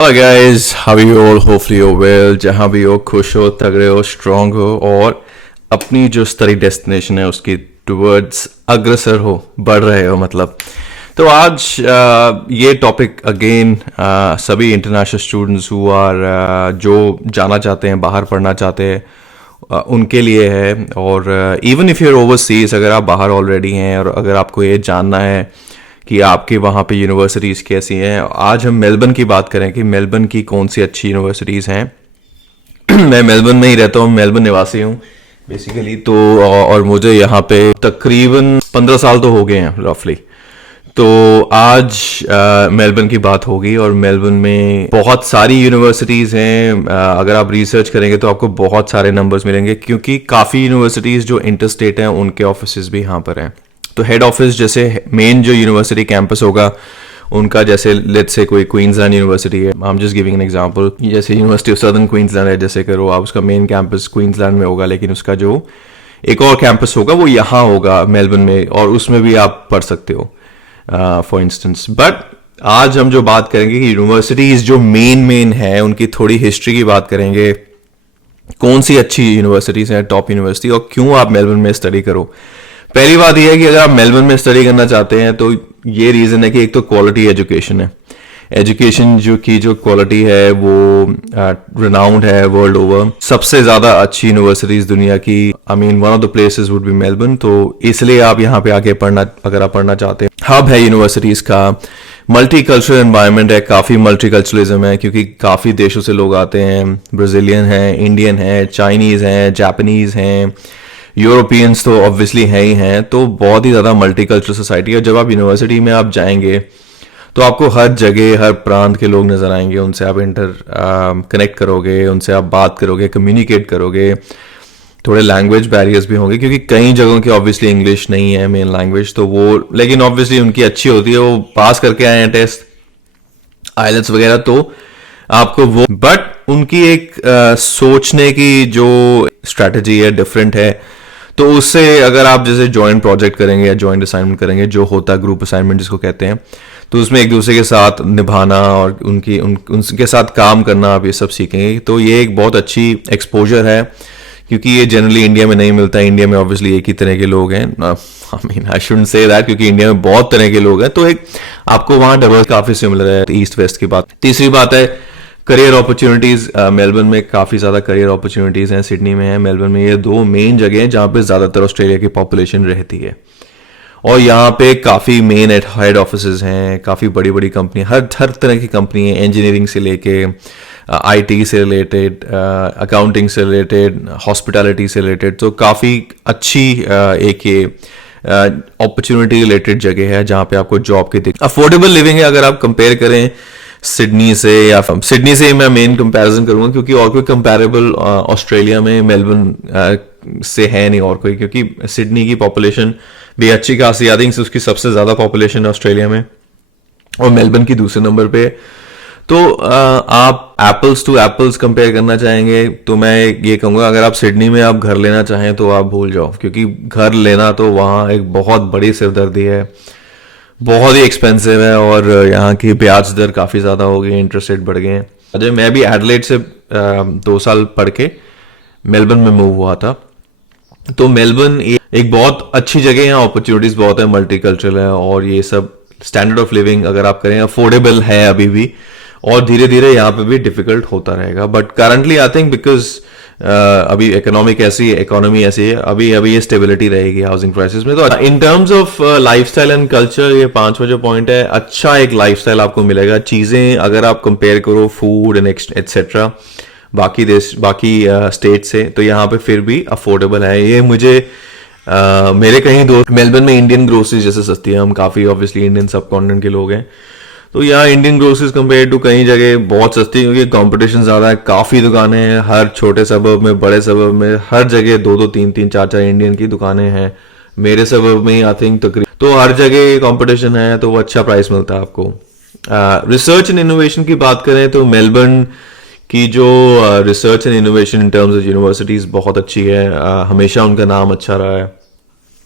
Hi guys, how are you all? Hopefully you're well. जहाँ भी हो, खुश हो, तगड़े हो, स्ट्रांग हो और अपनी जो स्टडी डेस्टिनेशन है उसकी टुवर्ड्स अग्रसर हो, बढ़ रहे हो मतलब। तो आज ये टॉपिक अगेन सभी इंटरनेशनल स्टूडेंट्स हु आर जो जाना चाहते हैं, बाहर पढ़ना चाहते हैं, उनके लिए है। और इवन इफ़ यूर ओवरसीज, अगर आप बाहर ऑलरेडी हैं और अगर आपको ये जानना है कि आपके वहाँ पे यूनिवर्सिटीज़ कैसी हैं, आज हम मेलबर्न की बात करें कि मेलबर्न की कौन सी अच्छी यूनिवर्सिटीज़ हैं। मैं मेलबर्न में ही रहता हूँ, मेलबर्न निवासी हूँ बेसिकली। तो और मुझे यहाँ पे तकरीबन 15 साल तो हो गए हैं रफली। तो आज मेलबर्न की बात होगी और मेलबर्न में बहुत सारी यूनिवर्सिटीज़ हैं। अगर आप रिसर्च करेंगे तो आपको बहुत सारे नंबर्स मिलेंगे, क्योंकि काफ़ी यूनिवर्सिटीज़ जो इंटरस्टेट हैं उनके ऑफिस भी यहाँ पर हैं। तो हेड ऑफिस जैसे मेन जो यूनिवर्सिटी कैंपस होगा उनका, जैसे लेट्स से कोई क्वींसलैंड यूनिवर्सिटी है, I am just giving an example, जैसे यूनिवर्सिटी ऑफ सदर्न क्वींसलैंड है, जैसे करो आप, उसका मेन कैंपस क्वींसलैंड में होगा, लेकिन उसका जो एक और कैंपस होगा वो यहाँ होगा मेलबर्न में, और उसमें भी आप पढ़ सकते हो फॉर इंस्टेंस। बट आज हम जो बात करेंगे कि यूनिवर्सिटीज जो मेन है उनकी थोड़ी हिस्ट्री की बात करेंगे। कौन सी अच्छी यूनिवर्सिटीज हैं, टॉप यूनिवर्सिटी, और क्यों आप मेलबर्न में स्टडी करो। पहली बात यह है कि अगर आप मेलबर्न में स्टडी करना चाहते हैं तो ये रीजन है कि एक तो क्वालिटी एजुकेशन है। एजुकेशन जो क्वालिटी है वो रिनाउंड है वर्ल्ड ओवर। सबसे ज्यादा अच्छी यूनिवर्सिटीज दुनिया की, I mean one of the places would be Melbourne. तो इसलिए आप यहाँ पे आके पढ़ना, अगर आप पढ़ना चाहते हैं। हब है यूनिवर्सिटीज का, मल्टी कल्चरल एनवायरनमेंट है, काफी मल्टी कल्चरलिज्म है, क्योंकि काफी देशों से लोग आते हैं। ब्राजीलियन है, इंडियन है, चाइनीज है, जापानीज हैं, यूरोपियंस तो ऑब्वियसली हैं ही हैं। तो बहुत ही ज़्यादा मल्टीकल्चरल सोसाइटी है। जब आप यूनिवर्सिटी में आप जाएंगे तो आपको हर जगह, हर प्रांत के लोग नज़र आएंगे। उनसे आप कनेक्ट करोगे, उनसे आप बात करोगे, कम्युनिकेट करोगे। थोड़े लैंग्वेज बैरियर्स भी होंगे, क्योंकि कई जगहों की ऑब्वियसली इंग्लिश नहीं है मेन लैंग्वेज, तो वो, लेकिन ऑब्वियसली उनकी अच्छी होती है, वो पास करके आए हैं टेस्ट, आइलेट्स वगैरह, तो आपको वो, बट उनकी एक सोचने की जो स्ट्रैटेजी है डिफरेंट है। तो उससे अगर आप जैसे जॉइंट प्रोजेक्ट करेंगे या जॉइंट असाइनमेंट करेंगे, जो होता है ग्रुप असाइनमेंट जिसको कहते हैं, तो उसमें एक दूसरे के साथ निभाना और उनके साथ काम करना, आप ये सब सीखेंगे। तो ये एक बहुत अच्छी एक्सपोजर है, क्योंकि ये जनरली इंडिया में नहीं मिलता है। इंडिया में ऑब्वियसली एक ही तरह के लोग हैं, I mean I shouldn't say that, क्योंकि इंडिया में बहुत तरह के लोग हैं। तो एक आपको वहाँ डबल काफी सिमिलर है ईस्ट वेस्ट की बात। तीसरी बात है करियर अपॉर्चुनिटीज। मेलबर्न में काफ़ी ज़्यादा करियर अपॉर्चुनिटीज़ हैं, सिडनी में है, मेलबर्न में। ये दो मेन जगह हैं जहाँ पे ज़्यादातर ऑस्ट्रेलिया की पॉपुलेशन रहती है। और यहाँ पे काफ़ी मेन हेड ऑफिसेज हैं, काफ़ी बड़ी बड़ी कंपनी, हर तरह की कंपनी है, इंजीनियरिंग से लेके आईटी से रिलेटेड, अकाउंटिंग से रिलेटेड, हॉस्पिटैलिटी से रिलेटेड। तो काफ़ी अच्छी एक ये अपॉर्चुनिटी रिलेटेड जगह है जहाँ पे आपको जॉब की अफोर्डेबल लिविंग है। अगर आप कंपेयर करें सिडनी से, या सिडनी से मैं मेन कंपैरिजन करूंगा, क्योंकि और कोई कंपैरेबल ऑस्ट्रेलिया में मेलबर्न से है नहीं और कोई, क्योंकि सिडनी की पॉपुलेशन भी अच्छी खासी, आई थिंक उसकी सबसे ज़्यादा पॉपुलेशन है ऑस्ट्रेलिया में, और मेलबर्न की दूसरे नंबर पे। तो आप एप्पल्स टू एप्पल्स कंपेयर करना चाहेंगे तो मैं ये कहूँगा, अगर आप सिडनी में आप घर लेना चाहें तो आप भूल जाओ, क्योंकि घर लेना तो वहाँ एक बहुत बड़ी सिरदर्दी है, बहुत ही एक्सपेंसिव है, और यहाँ की ब्याज दर काफ़ी ज़्यादा हो गई, इंटरेस्ट रेट बढ़ गए हैं। अजय, मैं भी एडलेड से 2 साल पढ़ के मेलबर्न में मूव हुआ था। तो मेलबर्न एक बहुत अच्छी जगह है, यहाँ अपॉर्चुनिटीज़ बहुत है, मल्टीकल्चरल है, और ये सब स्टैंडर्ड ऑफ लिविंग अगर आप करें अफोर्डेबल है अभी भी, और धीरे धीरे यहाँ पे भी डिफिकल्ट होता रहेगा। But currently I think because अभी इकोनॉमी ऐसी है, अभी ये स्टेबिलिटी रहेगी हाउसिंग प्राइसेस में। तो in terms of lifestyle and culture, ये 5वां जो पॉइंट है, अच्छा एक लाइफस्टाइल आपको मिलेगा। चीजें अगर आप कंपेयर करो फूड एंड एटसेट्रा बाकी स्टेट से, तो यहाँ पे फिर भी अफोर्डेबल है। ये मुझे मेरे कहीं दोस्त, मेलबर्न में इंडियन ग्रोसरीज जैसे सस्ती है, हम काफी ऑब्वियसली इंडियन सब कॉन्टिनेंट के लोग हैं, तो यहाँ इंडियन ग्रोसरीज कंपेयर टू कई जगह बहुत सस्ती, क्योंकि कंपटीशन ज़्यादा है, काफ़ी दुकानें हैं, हर छोटे सबब में, बड़े सबब में, हर जगह 2-2, 3-3, 4-4 इंडियन की दुकानें हैं। मेरे सबब में आई थिंक तकरीबन, तो हर जगह कंपटीशन है, तो वो अच्छा प्राइस मिलता है आपको। रिसर्च एंड इनोवेशन की बात करें तो मेलबर्न की जो research and innovation in terms of universities बहुत अच्छी है, हमेशा उनका नाम अच्छा रहा है।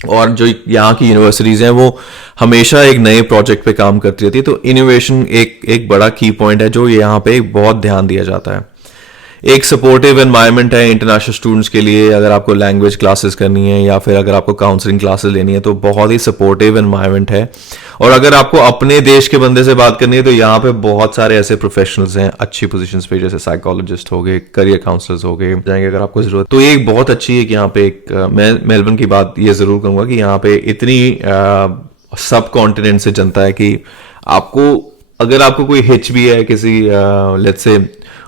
और जो यहाँ की यूनिवर्सिटीज़ हैं वो हमेशा एक नए प्रोजेक्ट पे काम करती रहती है, तो इनोवेशन एक एक बड़ा की पॉइंट है जो यहाँ पे बहुत ध्यान दिया जाता है। एक सपोर्टिव एनवायरनमेंट है इंटरनेशनल स्टूडेंट्स के लिए, अगर आपको लैंग्वेज क्लासेस करनी है या फिर अगर आपको काउंसलिंग क्लासेस लेनी है तो बहुत ही सपोर्टिव एनवायरनमेंट है। और अगर आपको अपने देश के बंदे से बात करनी है तो यहाँ पे बहुत सारे ऐसे प्रोफेशनल्स हैं अच्छी पोजीशंस पे, जैसे साइकोलॉजिस्ट हो गए, करियर काउंसलर्स हो गए, जाएंगे अगर आपको जरूरत। तो ये एक बहुत अच्छी है कि यहाँ पे एक मैं मेलबर्न की बात ये जरूर कहूँगा कि यहाँ पे इतनी सब कॉन्टिनेंट से जनता है कि आपको अगर आपको कोई हिच भी है किसी लेट्स से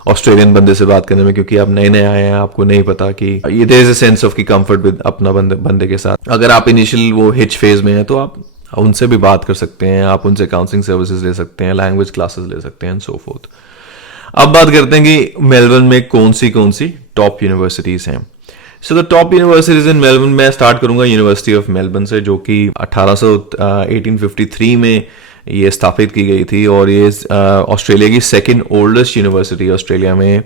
ऑस्ट्रेलियन बंदे से बात करने में, क्योंकि आप नए नए आए हैं, आपको नहीं पता कि ये there is a sense of की कंफर्ट विद अपना बंदे के साथ। अगर आप इनिशियल वो हिच फेज में हैं तो आप उनसे भी बात कर सकते हैं, आप उनसे काउंसलिंग सर्विसेज ले सकते हैं, लैंग्वेज क्लासेस ले सकते हैं एंड सो फोर्थ। अब बात करते हैं कि मेलबर्न में कौन सी टॉप यूनिवर्सिटीज हैं। So the top universities in Melbourne, मैं स्टार्ट करूंगा यूनिवर्सिटी ऑफ मेलबर्न से, जो कि 1853 में ये स्थापित की गई थी और ये ऑस्ट्रेलिया की सेकंड ओल्डेस्ट यूनिवर्सिटी है ऑस्ट्रेलिया में,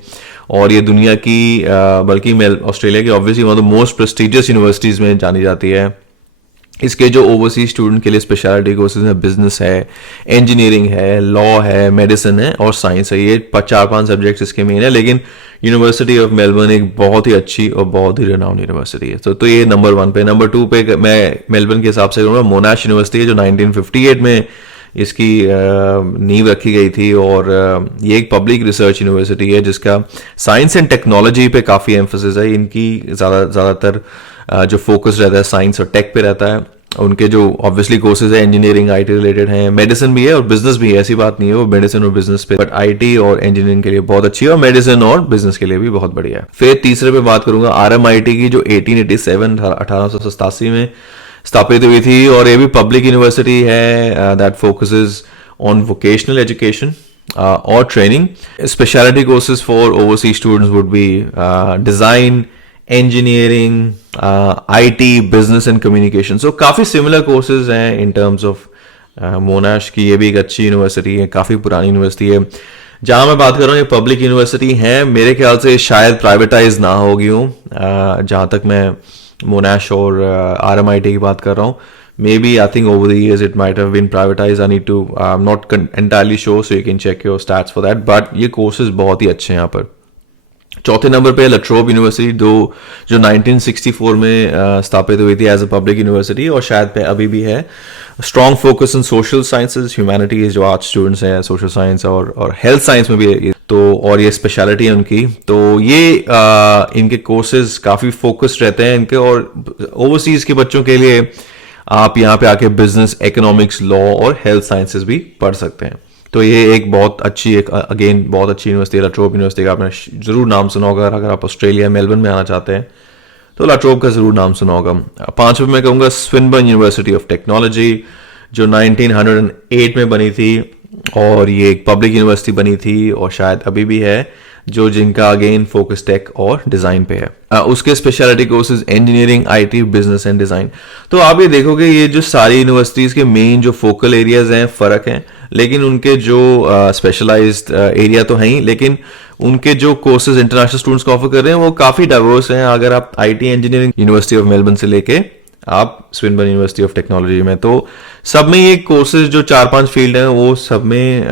और ये दुनिया की बल्कि ऑस्ट्रेलिया की obviously one of the most prestigious universities में जानी जाती है। इसके जो ओवरसीज स्टूडेंट के लिए स्पेशलिटी कोर्सेज है, बिजनेस है, इंजीनियरिंग है, लॉ है, मेडिसिन है और साइंस है, ये 4-5 सब्जेक्ट्स इसके मेन है। लेकिन यूनिवर्सिटी ऑफ मेलबर्न एक बहुत ही अच्छी और बहुत ही रिनाउंड यूनिवर्सिटी है। तो ये नंबर 1 पे। नंबर 2 पे मैं मेलबर्न के हिसाब से करूँगा मोनाश यूनिवर्सिटी है, जो 1958 में इसकी नींव रखी गई थी, और ये एक पब्लिक रिसर्च यूनिवर्सिटी है जिसका साइंस एंड टेक्नोलॉजी पे काफ़ी एम्फोसिस है। इनकी ज़्यादातर जो फोकस रहता है साइंस और टेक पे रहता है। उनके जो ऑब्वियसली कोर्सेज है इंजीनियरिंग आईटी रिलेटेड हैं, मेडिसिन भी है और बिजनेस भी है, ऐसी बात नहीं है वो मेडिसिन और बिजनेस पे, बट आईटी और इंजीनियरिंग के लिए बहुत अच्छी है और मेडिसिन और बिजनेस के लिए भी बहुत बढ़िया है। फिर तीसरे पे बात करूंगा आरएमआईटी की, जो 1887 में स्थापित हुई थी, और ये भी पब्लिक यूनिवर्सिटी है that focuses on vocational education और training. Speciality courses for overseas students would be design, engineering, IT, business and communication. So काफी सिमिलर कोर्सेज हैं इन टर्म्स ऑफ मोनाश की। ये भी एक अच्छी यूनिवर्सिटी है, काफी पुरानी यूनिवर्सिटी है। जहां मैं बात कर रहा हूँ ये पब्लिक यूनिवर्सिटी है, मेरे ख्याल से शायद प्राइवेटाइज ना होगी हूँ, जहां तक मैं मोनाश और आरएमआईटी की बात कर रहा हूँ। Maybe I think over the years it might have been privatized. I need to I'm not entirely sure, so you can check your stats for that. But ये courses बहुत ही अच्छे हैं यहाँ पर। चौथे नंबर पे लट्रोब यूनिवर्सिटी, जो 1964 में स्थापित हुई थी एज अ पब्लिक यूनिवर्सिटी और शायद पे अभी भी है। Strong focus in social sciences, humanities, जो आर्ट्स स्टूडेंट्स हैं, सोशल साइंस और हेल्थ साइंस में भी तो, और ये स्पेशलिटी है उनकी। तो ये इनके कोर्सेज काफ़ी फोकस्ड रहते हैं इनके, और ओवरसीज के बच्चों के लिए आप यहाँ पे आके बिजनेस, इकोनॉमिक्स, लॉ और हेल्थ साइंसेज भी पढ़ सकते हैं। तो ये एक बहुत अच्छी, एक अगेन बहुत अच्छी यूनिवर्सिटी है लट्रोब यूनिवर्सिटी का। आपने जरूर नाम सुना होगा अगर आप ऑस्ट्रेलिया मेलबर्न में आना चाहते हैं तो लट्रोब का जरूर नाम सुना होगा। 5वें मैं कहूँगा स्विनबर्न यूनिवर्सिटी ऑफ टेक्नोलॉजी, जो 1908 में बनी थी, और ये एक पब्लिक यूनिवर्सिटी बनी थी और शायद अभी भी है, जो जिनका अगेन फोकस टेक और डिजाइन पे है। उसके speciality courses engineering, IT, business and design. तो आप ये देखोगे ये जो सारी यूनिवर्सिटीज के मेन जो फोकल एरियाज हैं फर्क हैं, लेकिन उनके जो स्पेशलाइज्ड एरिया तो हैं ही, लेकिन उनके जो कोर्सेज इंटरनेशनल स्टूडेंट्स को ऑफर कर रहे हैं वो काफी डाइवर्स हैं। अगर आप IT engineering university of Melbourne से लेके आप स्विनबर्न यूनिवर्सिटी ऑफ टेक्नोलॉजी में, तो सब में ये कोर्सेज जो 4-5 फील्ड हैं वो सब में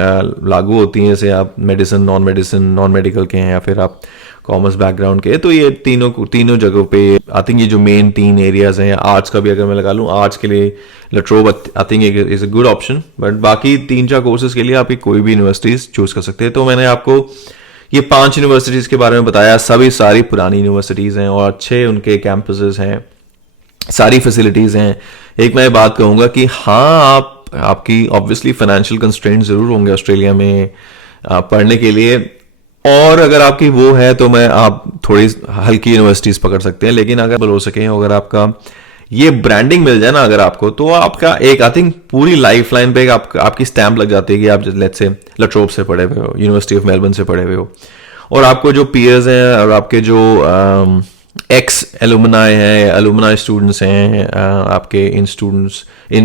लागू होती हैं। जैसे आप मेडिसिन, नॉन मेडिकल के हैं या फिर आप कॉमर्स बैकग्राउंड के, तो ये तीनों जगहों पे आई थिंक ये जो मेन 3 एरियाज हैं। आर्ट्स का भी अगर मैं लगा लूँ, आर्ट्स के लिए La Trobe I think is a good option, but बाकी 3-4 कोर्सेज के लिए आप कोई भी यूनिवर्सिटीज चूज कर सकते हैं। तो मैंने आपको ये 5 यूनिवर्सिटीज के बारे में बताया, सभी सारी पुरानी यूनिवर्सिटीज हैं और अच्छे उनके कैंपसेस हैं, सारी फैसिलिटीज हैं। एक मैं बात कहूंगा कि हाँ, आपकी ऑब्वियसली फाइनेंशियल कंस्ट्रेंट जरूर होंगे ऑस्ट्रेलिया में पढ़ने के लिए, और अगर आपकी वो है तो आप थोड़ी हल्की यूनिवर्सिटीज पकड़ सकते हैं। लेकिन अगर हो सके, अगर आपका ये ब्रांडिंग मिल जाए ना अगर आपको, तो आपका एक आई थिंक पूरी लाइफ लाइन पे आपकी स्टैंप लग जाती है कि आप लेट्स से लट्रोब से पढ़े हुए हो, यूनिवर्सिटी ऑफ मेलबर्न से पढ़े हुए हो, और आपको जो पीयर्स हैं और आपके जो एक्स एलुमनाई हैं, एलुमनाई स्टूडेंट्स हैं आपके इन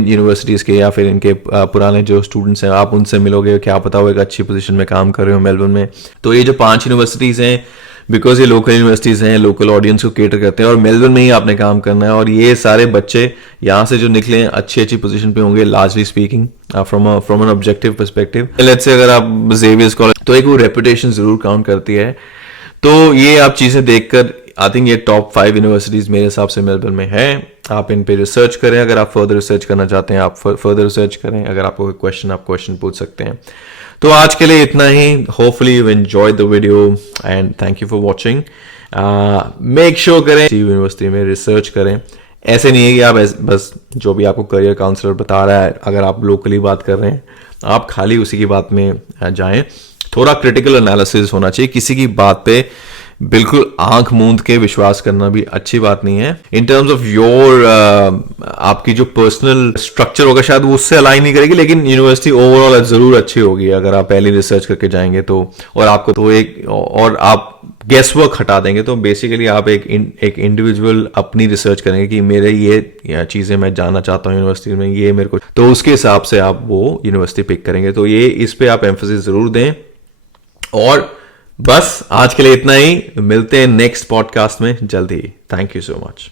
यूनिवर्सिटीज़ के, या फिर इनके पुराने जो स्टूडेंट्स हैं, आप उनसे मिलोगे, क्या पता वो एक अच्छी पोजीशन में काम कर रहे हो मेलबर्न में। तो ये जो 5 यूनिवर्सिटीज़ हैं बिकॉज ये लोकल यूनिवर्सिटीज़ हैं, लोकल ऑडियंस को केटर करते हैं और मेलबर्न में ही आपने काम करना है और ये सारे बच्चे यहाँ से जो निकले हैं अच्छी अच्छी पोजीशन पे होंगे, largely speaking from an objective perspective. Let's say अगर आप जेवियर्स कॉलेज, तो एक वो रेपुटेशन जरूर काउंट करती है। तो ये आप चीज़ें देखकर आई थिंक ये टॉप 5 यूनिवर्सिटीज़ मेरे हिसाब से मेलबर्न में है। आप इन पे रिसर्च करें, अगर आप फर्दर रिसर्च करना चाहते हैं आप फर्दर रिसर्च करें, अगर आपको कोई क्वेश्चन आप क्वेश्चन पूछ सकते हैं। तो आज के लिए इतना ही। Hopefully you enjoy the video and thank you for watching. Make sure करें यूनिवर्सिटी में रिसर्च करें। ऐसे नहीं है कि आप बस जो भी आपको करियर काउंसलर बता रहा है, अगर आप लोकली बात कर रहे हैं आप खाली उसी की बात में जाएं। थोड़ा क्रिटिकल एनालिसिस होना चाहिए, किसी की बात पे बिल्कुल आंख मूंद के विश्वास करना भी अच्छी बात नहीं है। इन टर्म्स ऑफ योर आपकी जो पर्सनल स्ट्रक्चर होगा शायद वो उससे अलाइन नहीं करेगी, लेकिन यूनिवर्सिटी ओवरऑल जरूर अच्छी होगी अगर आप पहले रिसर्च करके जाएंगे तो। और आपको तो और आप गेस वर्क हटा देंगे तो बेसिकली आप एक इंडिविजुअल अपनी रिसर्च करेंगे कि मेरे ये चीजें मैं जानना चाहता हूँ यूनिवर्सिटी में, ये मेरे को, तो उसके हिसाब से आप वो यूनिवर्सिटी पिक करेंगे। तो ये इस पे आप एम्फेसिस जरूर दें। और बस आज के लिए इतना ही, मिलते हैं नेक्स्ट पॉडकास्ट में जल्दी ही। Thank you so much.